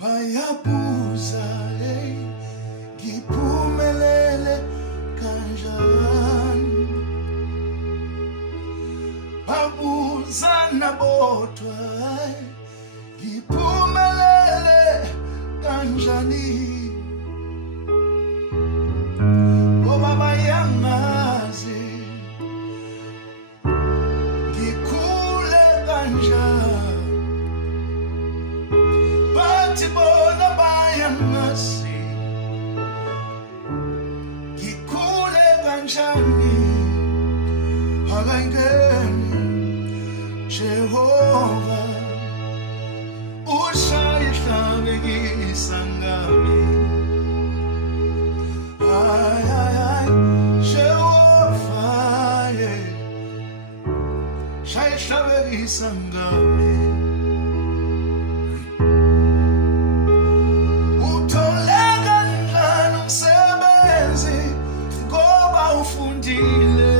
bayabuza ngiphumelele kanjani, babuzana bodwa ngiphumelele kanjani, ngoba bayangazi ngikhule kanjani, bathi bona bayangazi ngikhule kanjani. Akayingeni Jehova ushaya ihlabekisa ngami, ay ay ay Jehova shaya ihlabekisa ngami. Uthole kanjani umsebenzi ngoba ufundile,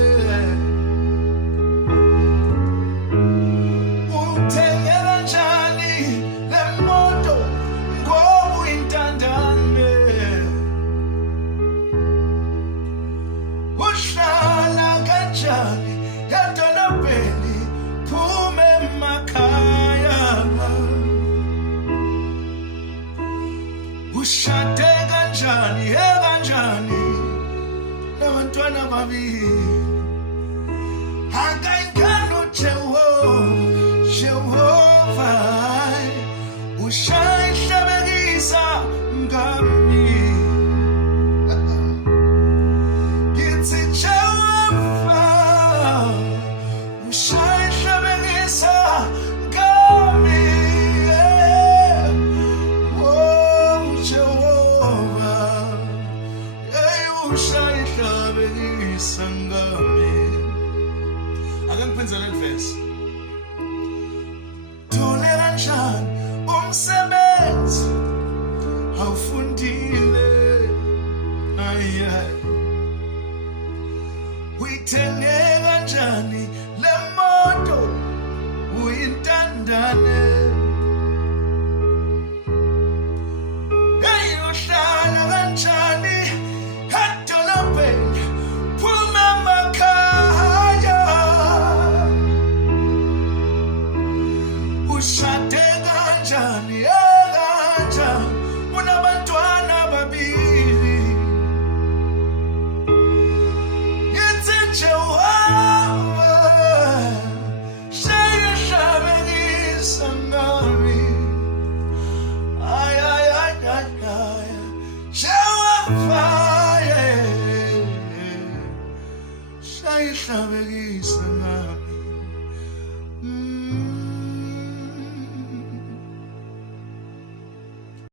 yadolobheni phume emakhaya, ushade kanjani kanjani nabantwana babili. Akayingeni Jehova ushaya ihlabekisa ngami. Akangiphendula le verse. Thole kanjani umsebenzi awufundile, uyithenge kanjani le moto uyintandane, uhlala kanjani edolobheni phume emakhaya, ushade kanjani kanjani unabantwana babili. Yithi Jehova shaya ihlabekisa ngami, ay ay ay ay ay Jehova shaya ihlabekisa ngami.